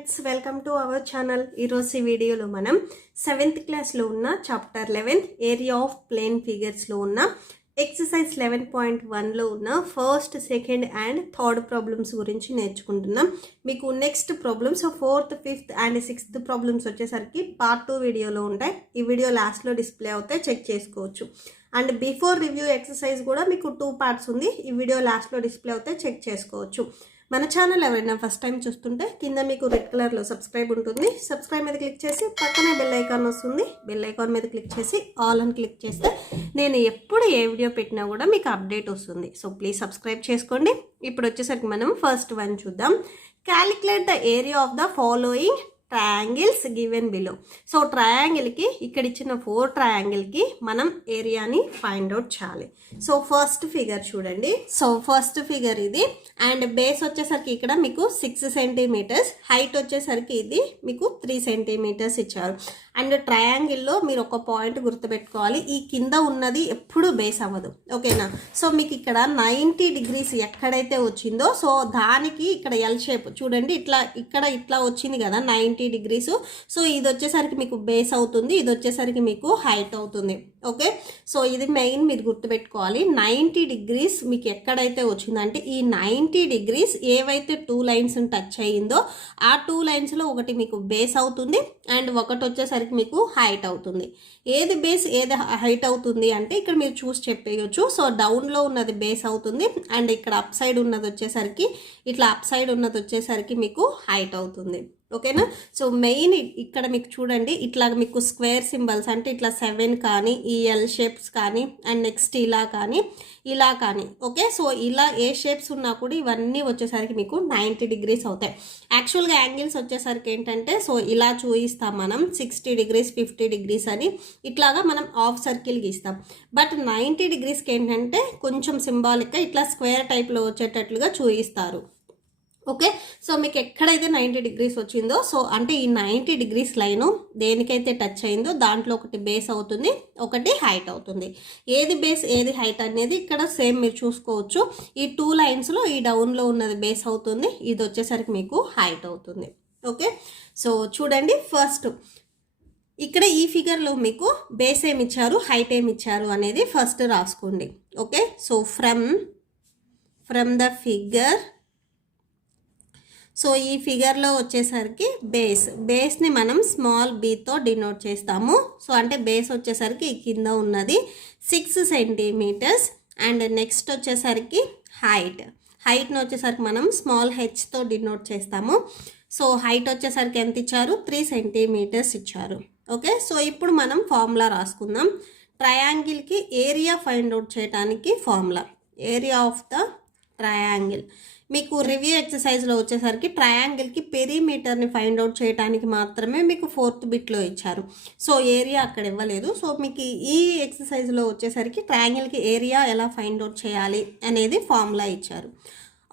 Friends, welcome to our channel. ఈరోజు ఈ వీడియోలో మనం 7th క్లాస్లో ఉన్న చాప్టర్ 11 ఏరియా ఆఫ్ ప్లేన్ ఫిగర్స్లో ఉన్న ఎక్సర్సైజ్ 11.1లో ఉన్న first, second and third problems గురించి నేర్చుకుంటున్నాం. మీకు next problems 4th, 5th and 6th problems వచ్చేసరికి పార్ట్ 2 వీడియోలో ఉంటాయి. ఈ వీడియో లాస్ట్లో డిస్ప్లే అవుతాయి, చెక్ చేసుకోవచ్చు. అండ్ బిఫోర్ రివ్యూ ఎక్సర్సైజ్ కూడా మీకు 2 పార్ట్స్ ఉంది. ఈ వీడియో లాస్ట్లో డిస్ప్లే అవుతాయి, చెక్ చేసుకోవచ్చు. మన ఛానల్ ఎవరైనా ఫస్ట్ టైం చూస్తుంటే కింద మీకు రెడ్ కలర్లో సబ్స్క్రైబ్ ఉంటుంది. సబ్స్క్రైబ్ మీద క్లిక్ చేసి పక్కనే బెల్ ఐకాన్ వస్తుంది. బెల్ ఐకాన్ మీద క్లిక్ చేసి ఆల్ అని క్లిక్ చేస్తే నేను ఎప్పుడు ఏ వీడియో పెట్టినా కూడా మీకు అప్డేట్ వస్తుంది. సో ప్లీజ్ సబ్స్క్రైబ్ చేసుకోండి. ఇప్పుడు వచ్చేసరికి మనం ఫస్ట్ వన్ చూద్దాం. Calculate the area of the following triangles given below. So ట్రయాంగిల్కి ఇక్కడ ఇచ్చిన 4 ట్రయాంగిల్కి మనం ఏరియాని ఫైండ్ అవుట్ చేయాలి. సో ఫస్ట్ ఫిగర్ చూడండి. సో ఫస్ట్ ఫిగర్ ఇది అండ్ బేస్ వచ్చేసరికి ఇక్కడ మీకు 6 సెంటీమీటర్స్, హైట్ వచ్చేసరికి ఇది మీకు 3 సెంటీమీటర్స్ ఇచ్చారు. అండ్ ట్రయాంగిల్లో మీరు ఒక పాయింట్ గుర్తుపెట్టుకోవాలి, ఈ కింద ఉన్నది ఎప్పుడు బేస్ అవ్వదు, ఓకేనా. సో మీకు ఇక్కడ 90 డిగ్రీస్ ఎక్కడైతే వచ్చిందో సో దానికి ఇక్కడ ఎల్ షేప్ చూడండి, ఇక్కడ ఇట్లా వచ్చింది కదా 90 డిగ్రీస్. సో ఇది వచ్చేసరికి మీకు బేస్ అవుతుంది, ఇది వచ్చేసరికి మీకు హైట్ అవుతుంది, ఓకే. సో ఇది మెయిన్ మీరు గుర్తుపెట్టుకోవాలి. 90 డిగ్రీస్ మీకు ఎక్కడైతే వచ్చిందంటే ఈ 90 డిగ్రీస్ ఏవైతే 2 లైన్స్ టచ్ అయ్యిందో ఆ 2 లైన్స్లో ఒకటి మీకు బేస్ అవుతుంది అండ్ ఒకటి వచ్చేసరికి మీకు హైట్ అవుతుంది. ఏది బేస్ ఏది హైట్ అవుతుంది అంటే ఇక్కడ మీరు చూసి చెప్పేయచ్చు. సో డౌన్లో ఉన్నది బేస్ అవుతుంది అండ్ ఇక్కడ అప్ సైడ్ ఉన్నది వచ్చేసరికి ఇట్లా అప్ సైడ్ ఉన్నది వచ్చేసరికి మీకు హైట్ అవుతుంది, ఓకేనా. సో మెయిన్ ఇక్కడ మీకు చూడండి, ఇట్లా మీకు స్క్వేర్ సింబల్స్ అంటే ఇట్లా 7 కానీ ఈ ఎల్ షేప్స్ కానీ అండ్ నెక్స్ట్ ఇలా కానీ ఓకే. సో ఇలా ఏ షేప్స్ ఉన్నా కూడా ఇవన్నీ వచ్చేసరికి మీకు 90 డిగ్రీస్ అవుతాయి. యాక్చువల్గా యాంగిల్స్ వచ్చేసరికి ఏంటంటే సో ఇలా చూపిస్తాం మనం 60 డిగ్రీస్ 50 డిగ్రీస్ అని ఇట్లాగా మనం హాఫ్ సర్కిల్ గీస్తాం. బట్ 90 డిగ్రీస్కి ఏంటంటే కొంచెం సింబాలిక్గా ఇట్లా స్క్వేర్ టైప్లో వచ్చేటట్లుగా చూపిస్తారు, ఓకే. సో మీకు ఎక్కడైతే 90 డిగ్రీస్ వచ్చిందో సో అంటే ఈ 90 డిగ్రీస్ లైను దేనికైతే టచ్ అయిందో దాంట్లో ఒకటి బేస్ అవుతుంది, ఒకటి హైట్ అవుతుంది. ఏది బేస్ ఏది హైట్ అనేది ఇక్కడ సేమ్ మీరు చూసుకోవచ్చు. ఈ 2 లైన్స్లో ఈ డౌన్లో ఉన్నది బేస్ అవుతుంది, ఇది వచ్చేసరికి మీకు హైట్ అవుతుంది, ఓకే. సో చూడండి, ఫస్ట్ ఇక్కడ ఈ ఫిగర్లో మీకు బేస్ ఏమి ఇచ్చారు, హైట్ ఏమి ఇచ్చారు అనేది ఫస్ట్ రాసుకోండి, okay. So from the figure, so ఈ ఫిగర్లో వచ్చేసరికి బేస్ని మనం స్మాల్ బీతో డినోట్ చేస్తాము. సో అంటే బేస్ వచ్చేసరికి కింద ఉన్నది 6 సెంటీమీటర్స్ అండ్ నెక్స్ట్ వచ్చేసరికి హైట్ని వచ్చేసరికి మనం స్మాల్ హెచ్తో డినోట్ చేస్తాము. సో హైట్ వచ్చేసరికి ఎంత ఇచ్చారు, 3 సెంటీమీటర్స్ ఇచ్చారు, ఓకే. సో ఇప్పుడు మనం ఫార్ములా రాసుకుందాం. ట్రయాంగిల్కి ఏరియా ఫైండ్ అవుట్ చేయడానికి formula area of the triangle. మీకు రివ్యూ ఎక్సర్సైజ్లో వచ్చేసరికి ట్రయాంగిల్కి పెరిమీటర్ని ఫైండ్ అవుట్ చేయడానికి మాత్రమే మీకు 4th బిట్లో ఇచ్చారు. సో ఏరియా అక్కడ ఇవ్వలేదు. సో మీకు ఈ ఎక్సర్సైజ్లో వచ్చేసరికి ట్రయాంగిల్కి ఏరియా ఎలా ఫైండ్ అవుట్ చేయాలి అనేది ఫార్ములా ఇచ్చారు.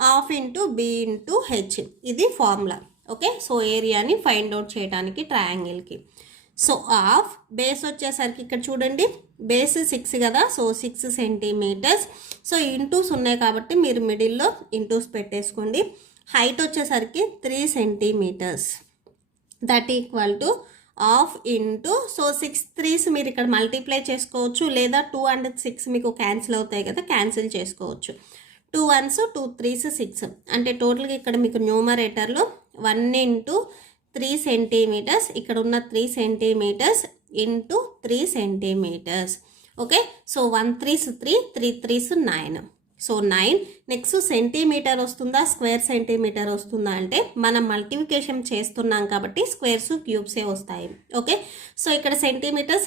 Half into B into H ఇది ఫార్ములా, ఓకే. సో ఏరియాని ఫైండ్ అవుట్ చేయడానికి ట్రయాంగిల్కి. సో హాఫ్ బేస్ వచ్చేసరికి ఇక్కడ చూడండి బేస్ 6 కదా, సో 6 సెంటీమీటర్స్. సో ఇంటూస్ ఉన్నాయి కాబట్టి మీరు మిడిల్లో ఇంటూస్ పెట్టేసుకోండి. హైట్ వచ్చేసరికి 3 centimetres that equal to half into so 6 3s మీరు ఇక్కడ మల్టిప్లై చేసుకోవచ్చు, లేదా 2 and 6 మీకు క్యాన్సిల్ అవుతాయి కదా, క్యాన్సిల్ చేసుకోవచ్చు. 2 1s 2 3s 6 అంటే టోటల్గా ఇక్కడ మీకు న్యూమరేటర్లో 1 ఇంటూ 3 సెంటీమీటర్స్, ఇక్కడ ఉన్న 3 centimetres into 3 centimetres, okay. So 1 3s 3 3 3s 9, సో 9. నెక్స్ట్ సెంటీమీటర్ వస్తుందా స్క్వేర్ సెంటీమీటర్ వస్తుందా అంటే మనం మల్టిప్లికేషన్ చేస్తున్నాం కాబట్టి స్క్వేర్స్ క్యూబ్సే వస్తాయి, ఓకే. సో ఇక్కడ సెంటీమీటర్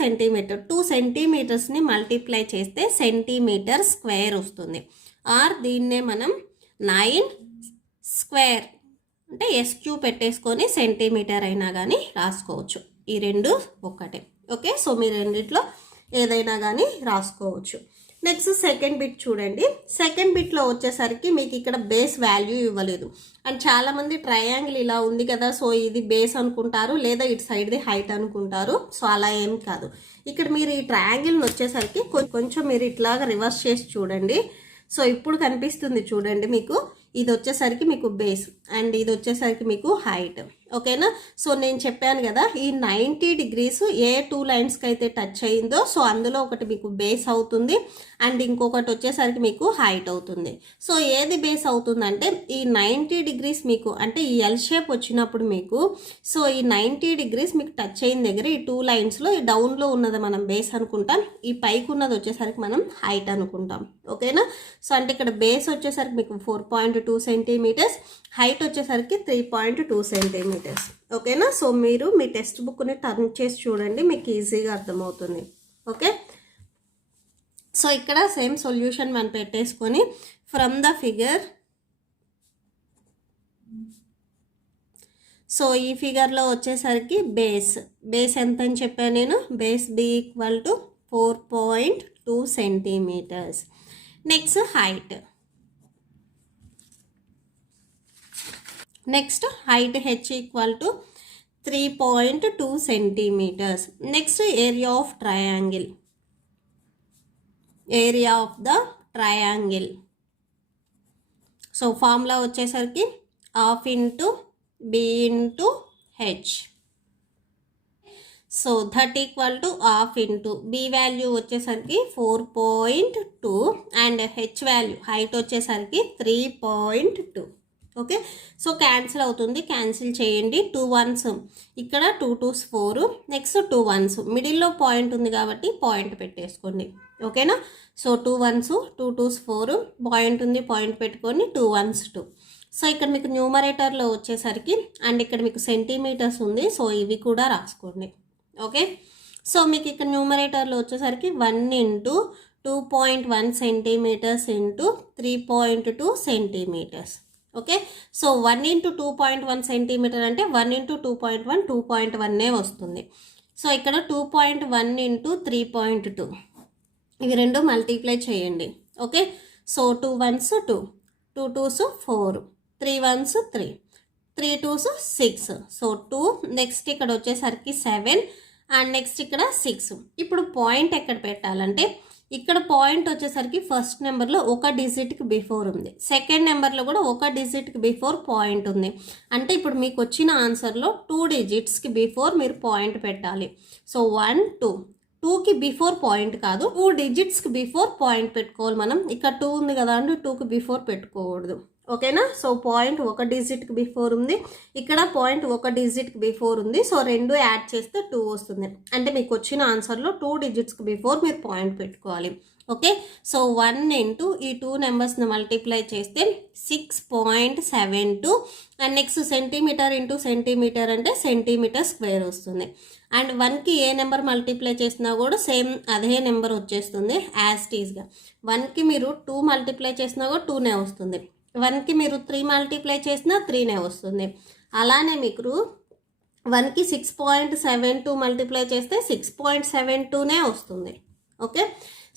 2 సెంటీమీటర్స్ని మల్టిప్లై చేస్తే సెంటీమీటర్ స్క్వేర్ వస్తుంది. ఆర్ దీన్నే మనం 9 స్క్వేర్ అంటే SQ పెట్టేసుకొని సెంటీమీటర్ అయినా కానీ రాసుకోవచ్చు. ఈ రెండు ఒక్కటే, ఓకే. సో మీరు రెండిట్లో ఏదైనా కానీ రాసుకోవచ్చు. నెక్స్ట్ సెకండ్ బిట్ చూడండి. సెకండ్ బిట్లో వచ్చేసరికి మీకు ఇక్కడ బేస్ వాల్యూ ఇవ్వలేదు అండ్ చాలామంది ట్రయాంగిల్ ఇలా ఉంది కదా సో ఇది బేస్ అనుకుంటారు, లేదా ఇటు సైడ్ది హైట్ అనుకుంటారు. సో అలా ఏం కాదు. ఇక్కడ మీరు ఈ ట్రయాంగిల్ని వచ్చేసరికి కొంచెం మీరు ఇట్లాగా రివర్స్ చేసి చూడండి. సో ఇప్పుడు కనిపిస్తుంది చూడండి మీకు, ఇది వచ్చేసరికి మీకు బేస్ అండ్ ఇది వచ్చేసరికి మీకు హైట్. ఓకేనా? సో నేను చెప్పాను కదా, ఈ 90 degrees ఏ 2 లైన్స్కి అయితే టచ్ అయిందో సో అందులో ఒకటి మీకు బేస్ అవుతుంది అండ్ ఇంకొకటి వచ్చేసరికి మీకు హైట్ అవుతుంది. సో ఏది బేస్ అవుతుందంటే ఈ 90 degrees మీకు అంటే ఈ ఎల్ షేప్ వచ్చినప్పుడు మీకు సో ఈ 90 degrees మీకు టచ్ అయిన దగ్గర ఈ 2 లైన్స్లో ఈ డౌన్లో ఉన్నది మనం బేస్ అనుకుంటాం, ఈ పైకి ఉన్నది వచ్చేసరికి మనం హైట్ అనుకుంటాం. ఓకేనా? సో అంటే ఇక్కడ బేస్ వచ్చేసరికి మీకు 4.2 సెంటీమీటర్స్, హైట్ వచ్చేసరికి 3.2 సెంటీమీటర్స్. ఓకేనా? సో మీరు మీ టెక్స్ట్ బుక్ని టర్న్ చేసి చూడండి, మీకు ఈజీగా అర్థమవుతుంది. ఓకే? సో ఇక్కడ సేమ్ సొల్యూషన్ మనం పెట్టేసుకొని ఫ్రమ్ ద ఫిగర్, సో ఈ ఫిగర్లో వచ్చేసరికి బేస్ ఎంత అని చెప్పాను నేను, base B equal to 4.2 centimetres. Next height, next height H equal to 3.2 centimetres. Next area of triangle, area of the triangle. So formula వచ్చేసరికి half into B into H. So that equal to half into B value వచ్చేసరికి 4.2 and H value height వచ్చేసరికి 3.2. Okay? So cancel అవుతుంది, cancel చేయండి. 2 1s ఇక్కడ, 2 2s 4, next 2 1s మిడిల్లో point ఉంది కాబట్టి point పెట్టేసుకోండి. ఓకేనా? సో 2 1s 2 2s 4 పాయింట్ ఉంది, పాయింట్ పెట్టుకొని 2 1s 2. సో ఇక్కడ మీకు న్యూమరేటర్లో వచ్చేసరికి అండ్ ఇక్కడ మీకు సెంటీమీటర్స్ ఉంది, సో ఇవి కూడా రాసుకోండి. ఓకే? సో మీకు ఇక్కడ న్యూమరేటర్లో వచ్చేసరికి 1 into 2.1 centimetres into 3.2 centimetres. Okay? So 1 into 2.1 centimetre అంటే 1 ఇంటూ 2.1 2.1 వస్తుంది. సో ఇక్కడ 2.1 ఇంటూ 3.2 ఇవి రెండు మల్టిప్లై చేయండి. Okay? So 2 1s 2, 2 2s 4, 3 1s 3, 3 2s 6. So 2, next ఇక్కడ వచ్చేసరికి 7 అండ్ నెక్స్ట్ ఇక్కడ 6. ఇప్పుడు పాయింట్ ఎక్కడ పెట్టాలంటే ఇక్కడ పాయింట్ వచ్చేసరికి ఫస్ట్ నెంబర్లో ఒక డిజిట్కి బిఫోర్ ఉంది, సెకండ్ నెంబర్లో కూడా ఒక డిజిట్కి బిఫోర్ పాయింట్ ఉంది. అంటే ఇప్పుడు మీకు వచ్చిన ఆన్సర్లో 2 డిజిట్స్కి బిఫోర్ మీరు పాయింట్ పెట్టాలి. సో 1 2, 2కి బిఫోర్ పాయింట్ కాదు, 2 డిజిట్స్కి బిఫోర్ పాయింట్ పెట్టుకోవాలి మనం. ఇక్కడ 2 ఉంది కదా అండి, 2కి బిఫోర్ పెట్టుకోకూడదు. ఓకేనా? సో పాయింట్ ఒక డిజిట్కి బిఫోర్ ఉంది, ఇక్కడ పాయింట్ ఒక డిజిట్కి బిఫోర్ ఉంది. సో రెండు యాడ్ చేస్తే 2 వస్తుంది. అంటే మీకు వచ్చిన ఆన్సర్లో 2 డిజిట్స్కి బిఫోర్ మీరు పాయింట్ పెట్టుకోవాలి. ఓకే? సో 1 ఇంటూ ఈ 2 నెంబర్స్ని మల్టిప్లై చేస్తే 6.72 and next centimetre into centimetre అంటే సెంటీమీటర్ స్క్వేర్ వస్తుంది. అండ్ 1కి ఏ నెంబర్ మల్టిప్లై చేసినా కూడా సేమ్ అదే నెంబర్ వచ్చేస్తుంది యాజ్ టీజ్గా. 1కి మీరు 2 మల్టిప్లై చేసినా కూడా 2నే వస్తుంది, 1కి మీరు 3 మల్టిప్లై చేసినా 3నే వస్తుంది. అలానే మీకు 1కి 6.72 మల్టిప్లై చేస్తే 6.72నే వస్తుంది. Okay?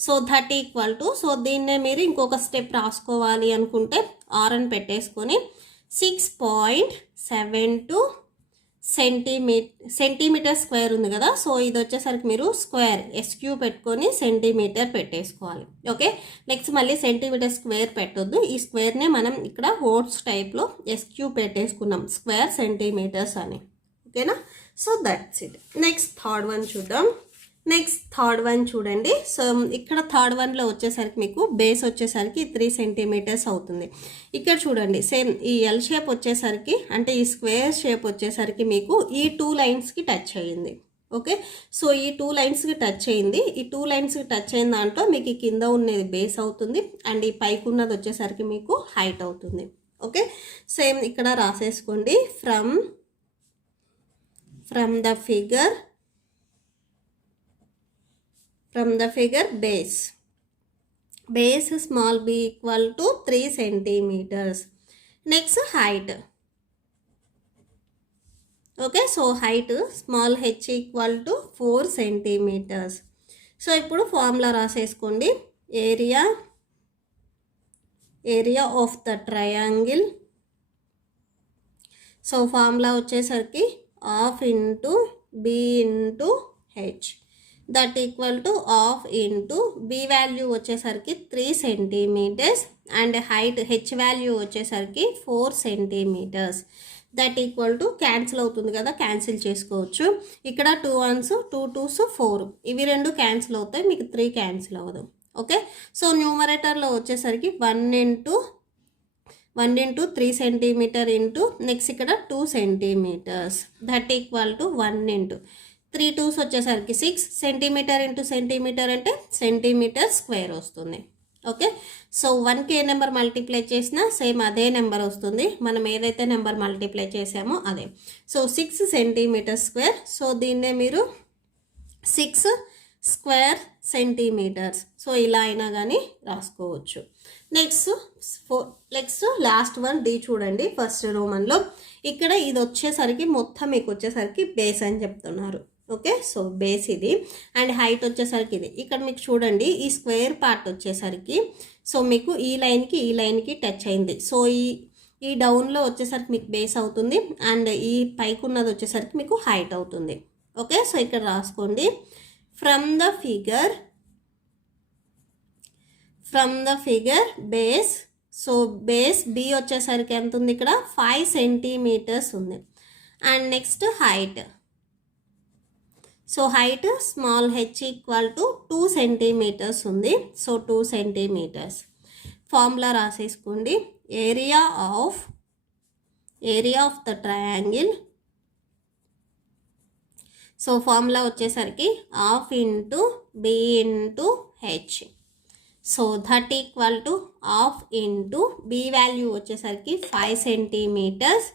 So that equal to, so దీన్నే మీరు ఇంకొక స్టెప్ రాసుకోవాలి అనుకుంటే అని పెట్టేసుకొని 6.72 సెంటీమీటర్ స్క్వేర్ ఉంది కదా, సో ఇది వచ్చేసరికి మీరు స్క్వేర్ ఎస్క్యూ పెట్టుకొని సెంటీమీటర్ పెట్టేసుకోవాలి. ఓకే? నెక్స్ట్ మళ్ళీ సెంటీమీటర్ స్క్వేర్ పెట్టొద్దు, ఈ స్క్వేర్నే మనం ఇక్కడ హోట్స్ టైప్లో ఎస్క్యూ పెట్టేసుకున్నాం స్క్వేర్ సెంటీమీటర్స్ అని. ఓకేనా? So that's it. Next third one చూద్దాం. నెక్స్ట్ థర్డ్ వన్ చూడండి. సో ఇక్కడ థర్డ్ వన్లో వచ్చేసరికి మీకు బేస్ వచ్చేసరికి 3 సెంటీమీటర్స్ అవుతుంది. ఇక్కడ చూడండి సేమ్ ఈ ఎల్ షేప్ వచ్చేసరికి అంటే ఈ స్క్వేర్ షేప్ వచ్చేసరికి మీకు ఈ 2 లైన్స్కి టచ్ అయ్యింది. ఓకే? సో ఈ 2 లైన్స్కి టచ్ అయింది, ఈ 2 లైన్స్కి టచ్ అయిన దాంట్లో మీకు ఈ కింద ఉన్నది బేస్ అవుతుంది అండ్ ఈ పైకి ఉన్నది వచ్చేసరికి మీకు హైట్ అవుతుంది. ఓకే? సేమ్ ఇక్కడ రాసేసుకోండి. From the figure base small b equal to 3 centimeters. Next height. Okay, so height small h equal to 4 centimeters. So ఇప్పుడు ఫార్ములా రాసేసుకోండి. Area of the triangle. So formula వచ్చేసరికి half into B into H. That equal to half into B value వచ్చేసరికి 3 centimetres and height H value వచ్చేసరికి 4 centimetres. That equal to cancel అవుతుంది కదా, cancel చేసుకోవచ్చు. ఇక్కడ 2 1s 2 2s 4 ఇవి రెండు cancel అవుతాయి, మీకు 3 క్యాన్సిల్ అవ్వదు. ఓకే, సో న్యూమరేటర్లో వచ్చేసరికి 1 ఇంటూ 3 సెంటీమీటర్ ఇంటూ నెక్స్ట్ ఇక్కడ 2 centimetres that equal to 1 into 3 2s వచ్చేసరికి 6 సెంటీమీటర్ ఇంటూ సెంటీమీటర్ అంటే సెంటీమీటర్ స్క్వేర్ వస్తుంది. ఓకే, సో 1కి ఏ నెంబర్ మల్టిప్లై చేసినా సేమ్ అదే నెంబర్ వస్తుంది, మనం ఏదైతే నెంబర్ మల్టిప్లై చేసామో అదే. సో 6 సెంటీమీటర్ స్క్వేర్, సో దీన్నే మీరు 6 స్క్వేర్ సెంటీమీటర్స్, సో ఇలా అయినా కానీ రాసుకోవచ్చు. నెక్స్ట్ లాస్ట్ వన్ డి చూడండి. ఫస్ట్ రోమన్లో ఇక్కడ ఇది వచ్చేసరికి మొత్తం మీకు వచ్చేసరికి బేస్ అని చెప్తున్నారు. ఓకే, సో బేస్ ఇది అండ్ హైట్ వచ్చేసరికి ఇది. ఇక్కడ మీకు చూడండి ఈ స్క్వేర్ పార్ట్ వచ్చేసరికి సో మీకు ఈ లైన్కి టచ్ అయింది. సో ఈ డౌన్లో వచ్చేసరికి మీకు బేస్ అవుతుంది అండ్ ఈ పైకి ఉన్నది వచ్చేసరికి మీకు హైట్ అవుతుంది. ఓకే, సో ఇక్కడ రాసుకోండి. From the figure base, so base B వచ్చేసరికి ఎంత ఉంది, ఇక్కడ 5 సెంటీమీటర్స్ ఉంది. And next height, so height small H equal to 2 centimetres ఉంది. So 2 centimetres. ఫార్ములా రాసేసుకోండి. Area of the triangle, so formula వచ్చేసరికి half into B into H, so that equal to half into B value వచ్చేసరికి 5 centimetres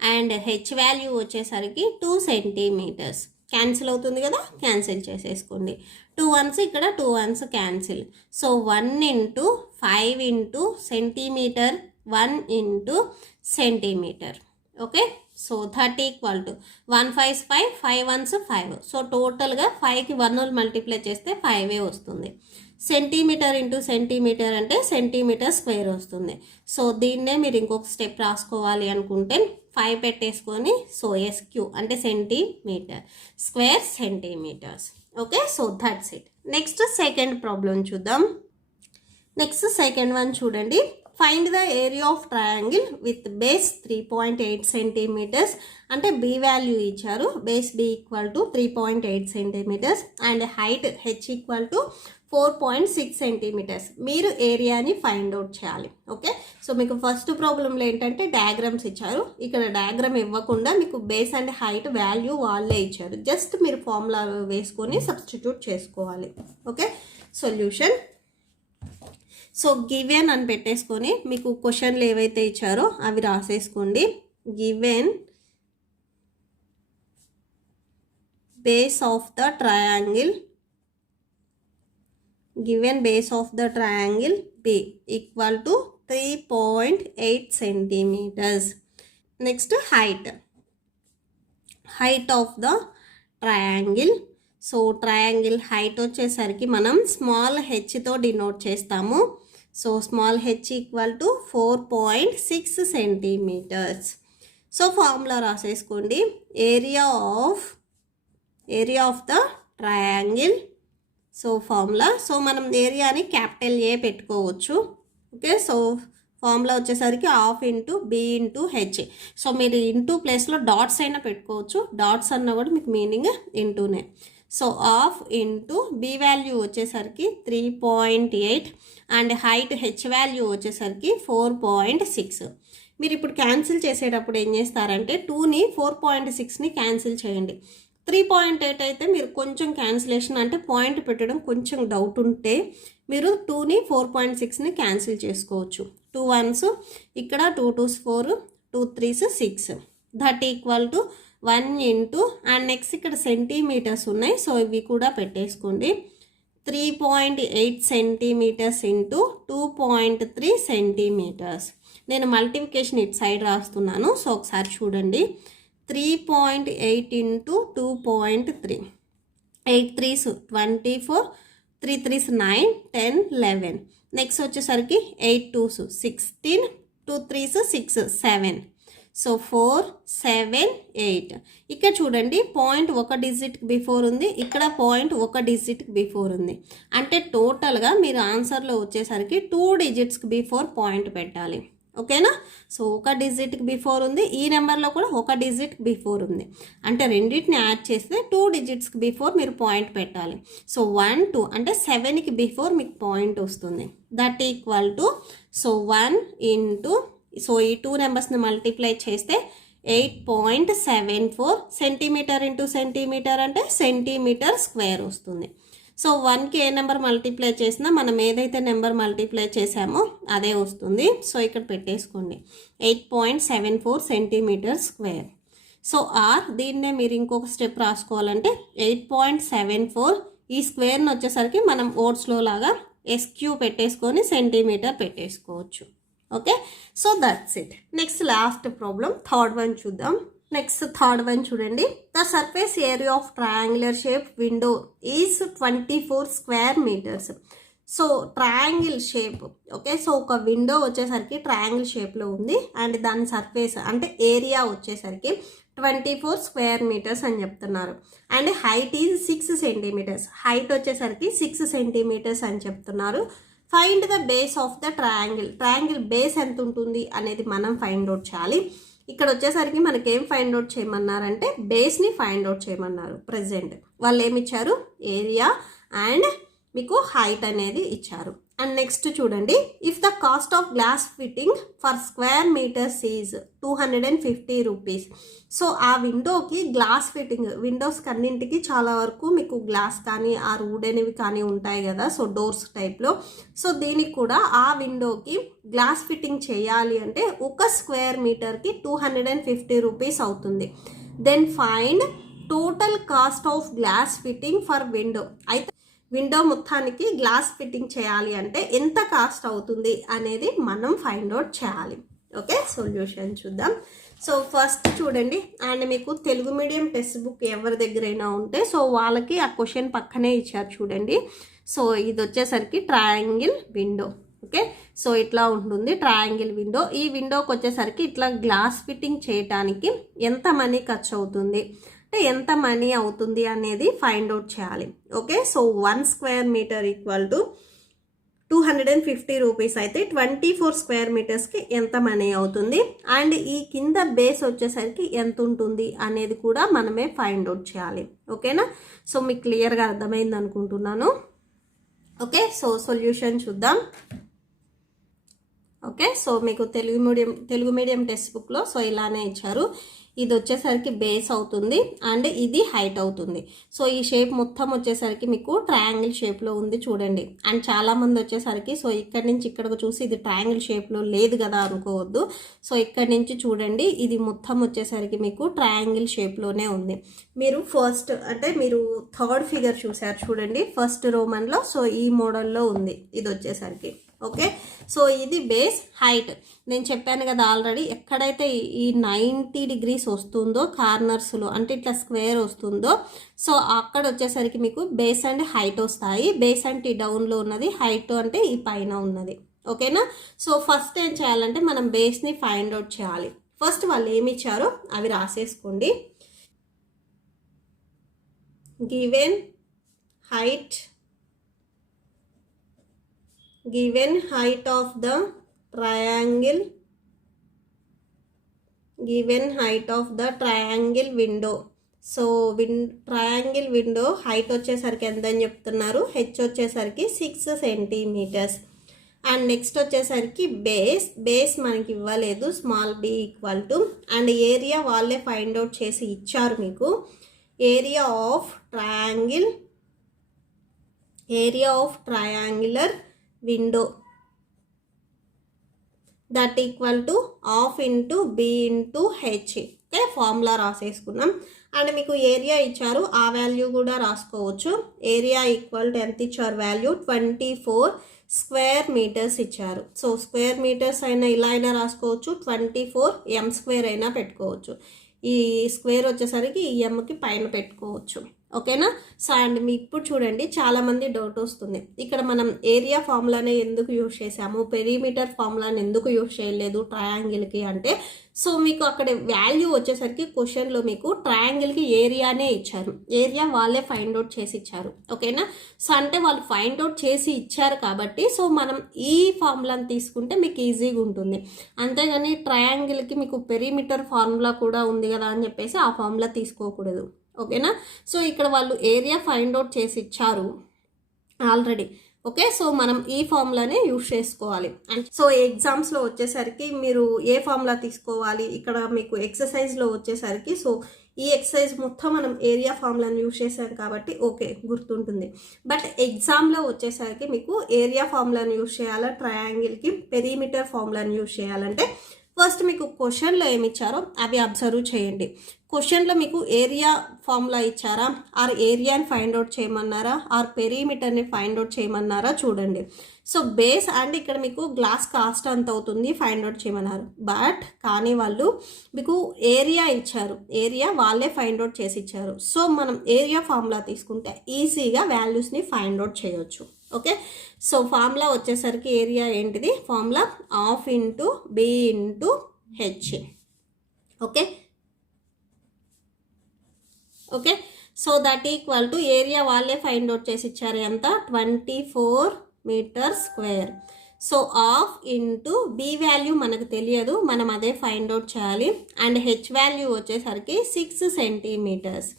and H value వచ్చేసరికి 2 centimetres. Cancel అవుతుంది కదా, cancel చేసేసుకోండి. 2 1s ఇక్కడ 2 1s cancel. So 1 into 5 into centimetre 1 into centimetre. Okay, so that equal to 1 5s 5 5 1s 5. So టోటల్గా 5కి 1 multiply చేస్తే 5 వస్తుంది. సెంటీమీటర్ ఇంటూ సెంటీమీటర్ అంటే సెంటీమీటర్ స్క్వేర్ వస్తుంది. సో దీన్నే మీరు ఇంకొక స్టెప్ రాసుకోవాలి అనుకుంటే 5 పెట్టేసుకొని సో SQ అంటే centimetre square centimetres. Okay, so that's it. Next second problem చూద్దాం. నెక్స్ట్ సెకండ్ వన్ చూడండి. Find the area of triangle with base 3.8 centimetres, అంటే బి వాల్యూ ఇచ్చారు. Base B equal to 3.8 centimetres and height H equal to 4.6 centimetres. మీరు ఏరియాని find out చేయాలి. Okay, so మీకు first ప్రాబ్లంలో ఏంటంటే డయాగ్రామ్స్ ఇచ్చారు, ఇక్కడ డయాగ్రామ్ ఇవ్వకుండా మీకు బేస్ అండ్ హైట్ వాల్యూ వాళ్ళే ఇచ్చారు. జస్ట్ మీరు ఫార్ములా వేసుకొని సబ్స్టిట్యూట్ చేసుకోవాలి. Okay, solution. సో గివెన్ అని పెట్టేసుకొని మీకు క్వశ్చన్లు ఏవైతే ఇచ్చారో అవి రాసేసుకోండి. Given base of the triangle, given base of the triangle B equal to 3.8 centimeters. Next height of the triangle. So triangle height వచ్చేసరికి మనం స్మాల్ హెచ్తో డినోట్ చేస్తాము. So small H equal to 4.6 centimetres. So formula రాసేసుకోండి. Area of the triangle, so formula, so మనం ఏరియాని capital A పెట్టుకోవచ్చు. Okay, so formula వచ్చేసరికి half into B into H. So మీరు ఇంటూ ప్లేస్లో డాట్స్ అయినా పెట్టుకోవచ్చు, డాట్స్ అన్నా కూడా మీకు మీనింగ్ ఇంటూనే. So half into B value వచ్చేసరికి 3.8 అండ్ హైట్ హెచ్ వాల్యూ వచ్చేసరికి 4.6. మీరు ఇప్పుడు క్యాన్సిల్ చేసేటప్పుడు ఏం చేస్తారంటే 2ని 4.6ని క్యాన్సిల్ చేయండి. 3.8 అయితే మీరు కొంచెం క్యాన్సిలేషన్ అంటే పాయింట్ పెట్టడం కొంచెం డౌట్ ఉంటే మీరు 2ని 4.6ని క్యాన్సిల్ చేసుకోవచ్చు. 2 1s ఇక్కడ 2 2s 4 2 3s 6 that equal to 1 into and next ఇక్కడ సెంటీమీటర్స్ ఉన్నాయి, సో ఇవి కూడా పెట్టేసుకోండి. 3.8 సెంటీమీటర్స్ ఇంటూ 2.3 సెంటీమీటర్స్. నేను మల్టిప్లికేషన్ ఇటు సైడ్ రాస్తున్నాను, సో ఒకసారి చూడండి. 3.8 ఇంటూ 2.3, 8 3s 24, 3 3s 9 10 11. నెక్స్ట్ వచ్చేసరికి 8 2s 16, 2 3s 6 7. సో 4, 7, 8. ఇక్కడ చూడండి పాయింట్ ఒక డిజిట్కి బిఫోర్ ఉంది, ఇక్కడ పాయింట్ ఒక డిజిట్కి బిఫోర్ ఉంది. అంటే టోటల్గా మీరు ఆన్సర్లో వచ్చేసరికి 2 డిజిట్స్కి బిఫోర్ పాయింట్ పెట్టాలి. ఓకేనా? సో ఒక డిజిట్కి బిఫోర్ ఉంది, ఈ నెంబర్లో కూడా ఒక డిజిట్కి బిఫోర్ ఉంది. అంటే రెండింటిని యాడ్ చేస్తే 2 డిజిట్స్కి బిఫోర్ మీరు పాయింట్ పెట్టాలి. సో 1, 2 అంటే 7కి బిఫోర్ మీకు పాయింట్ వస్తుంది. That equal to so 1 into so ఈ 2 నెంబర్స్ని మల్టిప్లై చేస్తే 8.74 సెంటీమీటర్ ఇంటూ సెంటీమీటర్ అంటే సెంటీమీటర్ స్క్వేర్ వస్తుంది. సో 1కి ఏ నెంబర్ మల్టిప్లై చేసినా మనం ఏదైతే నెంబర్ మల్టిప్లై చేసామో అదే వస్తుంది. సో ఇక్కడ పెట్టేసుకోండి 8.74 సెంటీమీటర్ స్క్వేర్. సో ఆర్ దీన్నే మీరు ఇంకొక స్టెప్ రాసుకోవాలంటే 8.74 ఈ స్క్వేర్ని వచ్చేసరికి మనం ఓట్స్లో లాగా SQ పెట్టేసుకొని సెంటీమీటర్ పెట్టేసుకోవచ్చు. Okay, so that's it. Next last problem third one చూద్దాం. నెక్స్ట్ థర్డ్ వన్ చూడండి. The surface area of triangular shape window is 24 square metres. So triangle shape, okay, so ఒక విండో వచ్చేసరికి ట్రయాంగిల్ షేప్లో ఉంది and దాని surface అంటే area వచ్చేసరికి 24 square metres అని చెప్తున్నారు. And height is 6 centimetres. Height వచ్చేసరికి 6 సెంటీమీటర్స్ అని చెప్తున్నారు. Find the base of the triangle. Triangle base ఎంత ఉంటుంది అనేది మనం ఫైండ్ అవుట్ చేయాలి. ఇక్కడ వచ్చేసరికి మనకేం ఫైండ్ అవుట్ చేయమన్నారంటే బేస్ని ఫైండ్ అవుట్ చేయమన్నారు. ప్రెజెంట్ వాళ్ళు ఏమి ఇచ్చారు? ఏరియా అండ్ మీకు హైట్ అనేది ఇచ్చారు. అండ్ నెక్స్ట్ చూడండి, if the cost of glass fitting for square metres is 250 rupees. So ఆ విండోకి గ్లాస్ ఫిట్టింగ్, విండోస్కి అన్నింటికి చాలా వరకు మీకు గ్లాస్ కానీ ఆ వుడెన్వి కానీ ఉంటాయి కదా, సో డోర్స్ టైప్లో. సో దీనికి కూడా ఆ విండోకి గ్లాస్ ఫిట్టింగ్ చేయాలి అంటే ఒక స్క్వేర్ మీటర్కి 250 రూపీస్ అవుతుంది. Then find total cost of glass fitting for window. అయితే విండో మొత్తానికి గ్లాస్ ఫిట్టింగ్ చేయాలి అంటే ఎంత కాస్ట్ అవుతుంది అనేది మనం ఫైండ్ అవుట్ చేయాలి. ఓకే, సొల్యూషన్ చూద్దాం. సో ఫస్ట్ చూడండి, అండ్ మీకు తెలుగు మీడియం టెక్స్ట్ బుక్ ఎవరి దగ్గరైనా ఉంటే సో వాళ్ళకి ఆ క్వశ్చన్ పక్కనే ఇచ్చారు చూడండి. సో ఇది వచ్చేసరికి ట్రయాంగిల్ విండో. ఓకే, సో ఇట్లా ఉంటుంది ట్రయాంగిల్ విండో. ఈ విండోకి వచ్చేసరికి ఇట్లా గ్లాస్ ఫిట్టింగ్ చేయడానికి ఎంత మనీ ఖర్చు అవుతుంది, ఎంత మనీ అవుతుంది అనేది ఫైండ్ అవుట్ చేయాలి. Okay, so 1 square metre equal to 250 rupees అయితే 24 స్క్వేర్ మీటర్స్కి ఎంత మనీ అవుతుంది అండ్ ఈ కింద బేస్ వచ్చేసరికి ఎంత ఉంటుంది అనేది కూడా మనమే ఫైండ్ అవుట్ చేయాలి. ఓకేనా? సో మీకు క్లియర్గా అర్థమైంది అనుకుంటున్నాను. ఓకే, సో సొల్యూషన్ చూద్దాం. ఓకే, సో మీకు తెలుగు మీడియం టెక్స్ట్ బుక్లో సో ఇలానే ఇచ్చారు. ఇది వచ్చేసరికి బేస్ అవుతుంది అండ్ ఇది హైట్ అవుతుంది. సో ఈ షేప్ మొత్తం వచ్చేసరికి మీకు ట్రయాంగిల్ షేప్లో ఉంది చూడండి. అండ్ చాలామంది వచ్చేసరికి సో ఇక్కడి నుంచి ఇక్కడికి చూసి ఇది ట్రయాంగిల్ షేప్లో లేదు కదా అనుకోవద్దు. సో ఇక్కడి నుంచి చూడండి, ఇది మొత్తం వచ్చేసరికి మీకు ట్రయాంగిల్ షేప్లోనే ఉంది. మీరు ఫస్ట్ అంటే మీరు థర్డ్ ఫిగర్ చూసారు చూడండి, ఫస్ట్ రోమన్లో. సో ఈ మోడల్లో ఉంది ఇది వచ్చేసరికి. ఓకే, సో ఇది బేస్. హైట్ నేను చెప్పాను కదా ఆల్రెడీ, ఎక్కడైతే ఈ 90 డిగ్రీస్ వస్తుందో కార్నర్స్లో అంటే ఇట్లా స్క్వేర్ వస్తుందో సో అక్కడ వచ్చేసరికి మీకు బేస్ అండ్ హైట్ వస్తాయి. బేస్ అంటే డౌన్లో ఉన్నది, హైట్ అంటే ఈ పైన ఉన్నది. ఓకేనా? సో ఫస్ట్ ఏం చేయాలంటే మనం బేస్ని ఫైండ్ అవుట్ చేయాలి. ఫస్ట్ వాళ్ళు ఏమి ఇచ్చారో అవి రాసేసుకోండి. Given height of the triangle window. So triangle window height వచ్చేసరికి ఎంత అని చెప్తున్నారు? హెచ్ వచ్చేసరికి 6 సెంటీమీటర్స్. అండ్ నెక్స్ట్ వచ్చేసరికి బేస్ మనకి ఇవ్వలేదు, small b equal to, and area వాళ్ళే ఫైండ్ అవుట్ చేసి ఇచ్చారు మీకు. Area of triangular window that equal to half into b into H. Okay, formula రాసేసుకున్నాం. అండ్ మీకు ఏరియా ఇచ్చారు, ఆ వాల్యూ కూడా రాసుకోవచ్చు. ఏరియా ఈక్వల్ టు ఎంత ఇచ్చారు వాల్యూ? 24 స్క్వేర్ మీటర్స్ ఇచ్చారు. సో స్క్వేర్ మీటర్స్ అయినా ఇలా అయినా రాసుకోవచ్చు, 24 m² అయినా పెట్టుకోవచ్చు. ఈ స్క్వేర్ వచ్చేసరికి ఈ mకి పైన పెట్టుకోవచ్చు. ఓకేనా. సో అండ్ మీ ఇప్పుడు చూడండి చాలామంది డౌట్ వస్తుంది, ఇక్కడ మనం ఏరియా ఫార్ములానే ఎందుకు యూజ్ చేసాము, పెరిమీటర్ ఫార్ములాని ఎందుకు యూజ్ చేయలేదు ట్రయాంగిల్కి అంటే, సో మీకు అక్కడ వాల్యూ వచ్చేసరికి క్వశ్చన్లో మీకు ట్రయాంగిల్కి ఏరియానే ఇచ్చారు, ఏరియా వాళ్ళే ఫైండ్ అవుట్ చేసి ఇచ్చారు. ఓకేనా. సో అంటే వాళ్ళు ఫైండ్ అవుట్ చేసి ఇచ్చారు కాబట్టి సో మనం ఈ ఫార్ములాని తీసుకుంటే మీకు ఈజీగా ఉంటుంది. అంతేగాని ట్రయాంగిల్కి మీకు పెరిమీటర్ ఫార్ములా కూడా ఉంది కదా అని చెప్పేసి ఆ ఫార్ములా తీసుకోకూడదు. ఓకేనా. సో ఇక్కడ వాళ్ళు ఏరియా ఫైండ్ అవుట్ చేసి ఇచ్చారు ఆల్రెడీ. ఓకే. సో మనం ఈ ఫార్ములానే యూజ్ చేసుకోవాలి. అండ్ సో ఎగ్జామ్స్లో వచ్చేసరికి మీరు ఏ ఫార్ములా తీసుకోవాలి, ఇక్కడ మీకు ఎక్సర్సైజ్లో వచ్చేసరికి సో ఈ ఎక్సర్సైజ్ మొత్తం మనం ఏరియా ఫార్ములాని యూజ్ చేసాం కాబట్టి ఓకే గుర్తుంటుంది. బట్ ఎగ్జామ్లో వచ్చేసరికి మీకు ఏరియా ఫార్ములాని యూజ్ చేయాలా, ట్రయాంగిల్కి పెరిమీటర్ ఫార్ములాని యూజ్ చేయాలంటే ఫస్ట్ మీకు క్వశ్చన్లో ఏమి ఇచ్చారో అవి అబ్జర్వ్ చేయండి. క్వశ్చన్లో మీకు ఏరియా ఫార్ములా ఇచ్చారా, ఆర్ ఏరియాని ఫైండ్ అవుట్ చేయమన్నారా, ఆర్ పెరిమీటర్ని ఫైండ్ అవుట్ చేయమన్నారా చూడండి. సో బేస్ అండ్ ఇక్కడ మీకు గ్లాస్ కాస్ట్ అంత అవుతుంది ఫైండ్ అవుట్ చేయమన్నారు. బట్ కానీ వాళ్ళు మీకు ఏరియా ఇచ్చారు, ఏరియా వాళ్ళే ఫైండ్ అవుట్ చేసి ఇచ్చారు. సో మనం ఏరియా ఫార్ములా తీసుకుంటే ఈజీగా వాల్యూస్ని ఫైండ్ అవుట్ చేయొచ్చు. ఓకే. సో ఫార్ములా వచ్చేసరికి ఏరియా ఏంటిది, formula half into B into H. Okay. Okay. So that equal to area వాళ్ళే ఫైండ్ అవుట్ చేసి ఇచ్చారు ఎంత, 24 metre square. So half into B value మనకు తెలియదు, మనం అదే ఫైండ్ అవుట్ చేయాలి. అండ్ హెచ్ వాల్యూ వచ్చేసరికి 6 సెంటీమీటర్స్.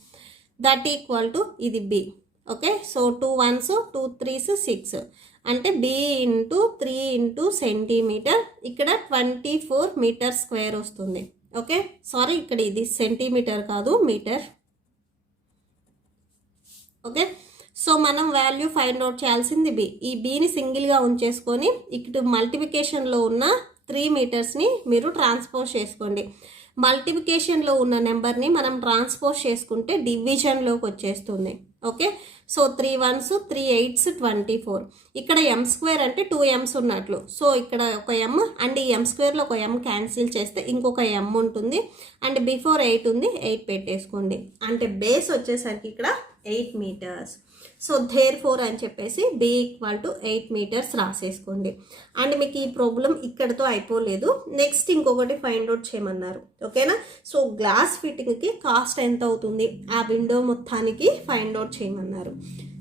దట్ ఈక్వల్ టు ఇది B. Okay. So 2 1s 2 3s 6 అంటే బి ఇంటూ 3 ఇంటూ సెంటీమీటర్, ఇక్కడ 24 మీటర్ స్క్వేర్ వస్తుంది. ఓకే. సారీ ఇక్కడ ఇది సెంటీమీటర్ కాదు మీటర్. ఓకే. సో మనం వాల్యూ ఫైండ్ అవుట్ చేయాల్సింది బి. ఈ బిని సింగిల్గా ఉంచేసుకొని ఇక్కడ మల్టిప్లికేషన్లో ఉన్న 3 మీటర్స్ని మీరు ట్రాన్స్పోజ్ చేసుకోండి. మల్టిప్లికేషన్లో ఉన్న నెంబర్ని మనం ట్రాన్స్పోజ్ చేసుకుంటే డివిజన్లోకి వచ్చేస్తుంది. ఓకే. So 3 1s 3 8s 24. ఇక్కడ ఎం స్క్వేర్ అంటే 2 m's ఉన్నట్లు. సో ఇక్కడ ఒక ఎమ్ అండ్ ఈ ఎం స్క్వేర్లో ఒక ఎమ్ క్యాన్సిల్ చేస్తే ఇంకొక ఎమ్ ఉంటుంది. అండ్ బిఫోర్ 8 ఉంది, 8 పెట్టేసుకోండి. అంటే బేస్ వచ్చేసరికి ఇక్కడ 8 మీటర్స్. సో థేర్ ఫోర్ అని చెప్పేసి బి ఈక్వల్ టు 8 మీటర్స్ రాసేసుకోండి. అండ్ మీకు ఈ ప్రాబ్లం ఇక్కడతో అయిపోలేదు, నెక్స్ట్ ఇంకొకటి ఫైండ్ అవుట్ చేయమన్నారు. ఓకేనా. సో గ్లాస్ ఫిట్టింగ్కి కాస్ట్ ఎంత అవుతుంది, ఆ విండో మొత్తానికి ఫైండ్ అవుట్ చేయమన్నారు.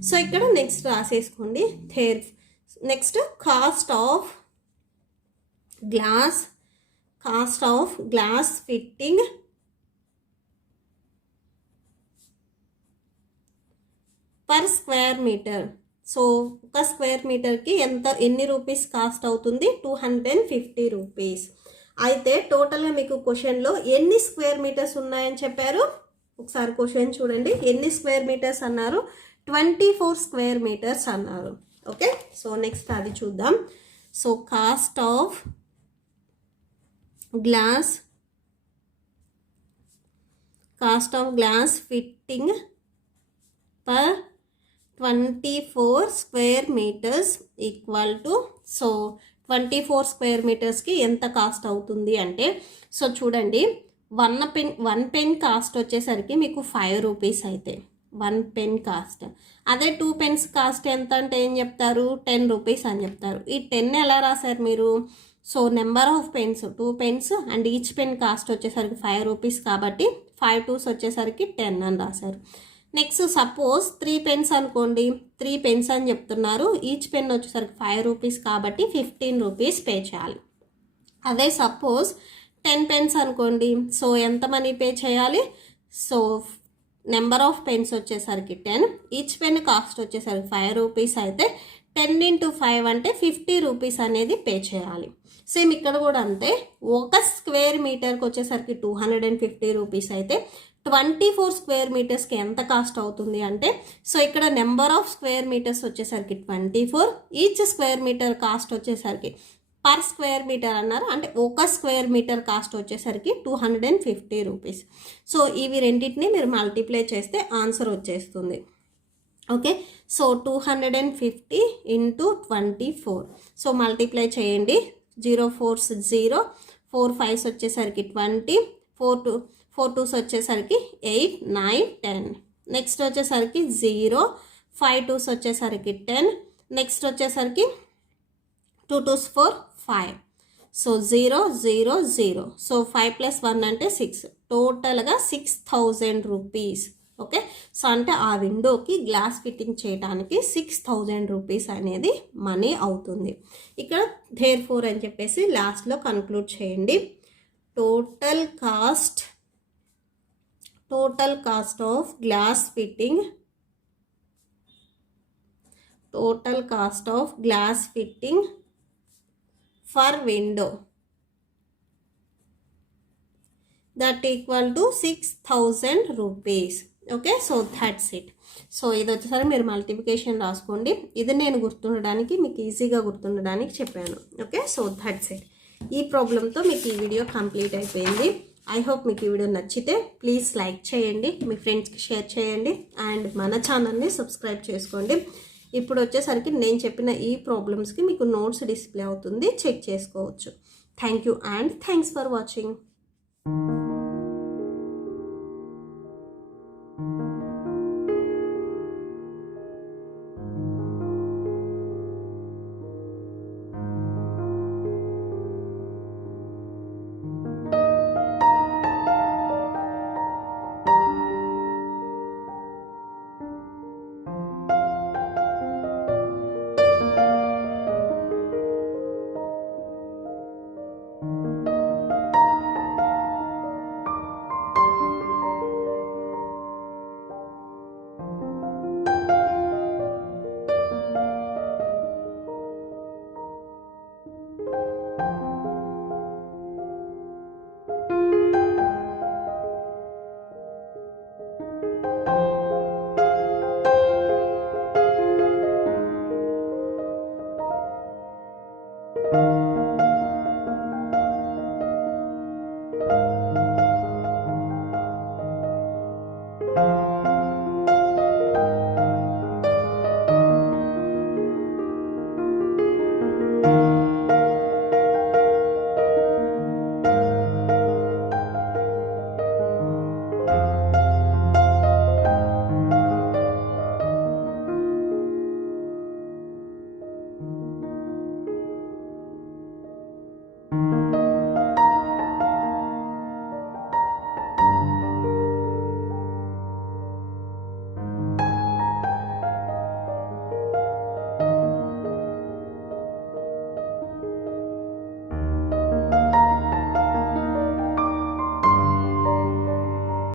సో ఇక్కడ నెక్స్ట్ రాసేసుకోండి there. Next cost of glass fitting per square metre. So ఒక స్క్వేర్ మీటర్కి ఎన్ని రూపీస్ కాస్ట్ అవుతుంది, 250 రూపీస్. అయితే టోటల్గా మీకు క్వశ్చన్లో ఎన్ని స్క్వేర్ మీటర్స్ ఉన్నాయని చెప్పారు, ఒకసారి క్వశ్చన్ చూడండి. ఎన్ని స్క్వేర్ మీటర్స్ అన్నారు, 24 స్క్వేర్ మీటర్స్ అన్నారు. ఓకే. సో నెక్స్ట్ అది చూద్దాం. So cost of glass fitting per 24 square metres equal to, so 24 square మీటర్స్కి ఎంత కాస్ట్ అవుతుంది అంటే, సో చూడండి 1 పెన్ కాస్ట్ వచ్చేసరికి మీకు 5 రూపీస్ అయితే 1 పెన్ కాస్ట్. అదే 2 పెన్స్ కాస్ట్ ఎంత అంటే ఏం చెప్తారు, 10 రూపీస్ అని చెప్తారు. ఈ 10 ఎలా రాశారు మీరు, so number of pens 2 pens and each pen cost వచ్చేసరికి 5 రూపీస్ కాబట్టి 5 2s వచ్చేసరికి 10 అని రాశారు. నెక్స్ట్ సపోజ్ 3 పెన్స్ అనుకోండి, 3 పెన్స్ అని చెప్తున్నారు, ఈచ్ పెన్ వచ్చేసరికి 5 రూపీస్ కాబట్టి 15 రూపీస్ పే చేయాలి. అదే సపోజ్ 10 పెన్స్ అనుకోండి, సో ఎంత మనీ పే చేయాలి, సో నెంబర్ ఆఫ్ పెన్స్ వచ్చేసరికి 10, ఈచ్ పెన్ కాస్ట్ వచ్చేసరికి 5 రూపీస్ అయితే 10 into 5 అంటే 50 రూపీస్ అనేది పే చేయాలి. సేమ్ ఇక్కడ కూడా అంతే, ఒక స్క్వేర్ మీటర్కి వచ్చేసరికి 250 రూపీస్ అయితే 24 స్క్వేర్ మీటర్స్కి ఎంత కాస్ట్ అవుతుంది అంటే, సో ఇక్కడ నెంబర్ ఆఫ్ స్క్వేర్ మీటర్స్ వచ్చేసరికి 24, ఈచ్ స్క్వేర్ మీటర్ కాస్ట్ వచ్చేసరికి పర్ స్క్వేర్ మీటర్ అన్నారు, అంటే ఒక స్క్వేర్ మీటర్ కాస్ట్ వచ్చేసరికి 250 రూపీస్. సో ఇవి రెండింటిని మీరు మల్టిప్లై చేస్తే ఆన్సర్ వచ్చేస్తుంది. Okay. So 250 into 24. So multiply చేయండి, 0 4s 0, 4 5s వచ్చేసరికి 20, 4 2s వచ్చేసరికి 8 9 10. నెక్స్ట్ వచ్చేసరికి 0, 5 2s వచ్చేసరికి 10, నెక్స్ట్ వచ్చేసరికి 2 2s 4 5. సో 0 0 0. సో 5 + 1 అంటే 6. టోటల్గా 6000 రూపీస్. ఓకే, సో అంటే ఆ విండోకి గ్లాస్ ఫిట్టింగ్ చేయడానికి 6000 రూపీస్ అనేది మనీ అవుతుంది. ఇక్కడ దేర్ఫోర్ అని చెప్పేసి లాస్ట్లో కన్క్లూడ్ చేయండి. Total cost of glass fitting for window that equal to 6000 rupees. Okay, so that's it. So ఇది వచ్చేసరి మీరు మల్టిప్లికేషన్ రాసుకోండి. ఇది నేను గుర్తుండడానికి, మీకు ఈజీగా గుర్తుండడానికి చెప్పాను. Okay, so that's it. ఈ ప్రాబ్లంతో మీకు ఈ వీడియో కంప్లీట్ అయిపోయింది. ఐ హోప్ మీకు ఈ వీడియో నచ్చితే ప్లీజ్ లైక్ చేయండి, మీ ఫ్రెండ్స్కి షేర్ చేయండి, అండ్ మన ఛానల్ని సబ్స్క్రైబ్ చేసుకోండి. ఇప్పుడు వచ్చేసరికి నేను చెప్పిన ఈ ప్రాబ్లమ్స్కి మీకు నోట్స్ డిస్ప్లే అవుతుంది, చెక్ చేసుకోవచ్చు. Thank you and thanks for watching.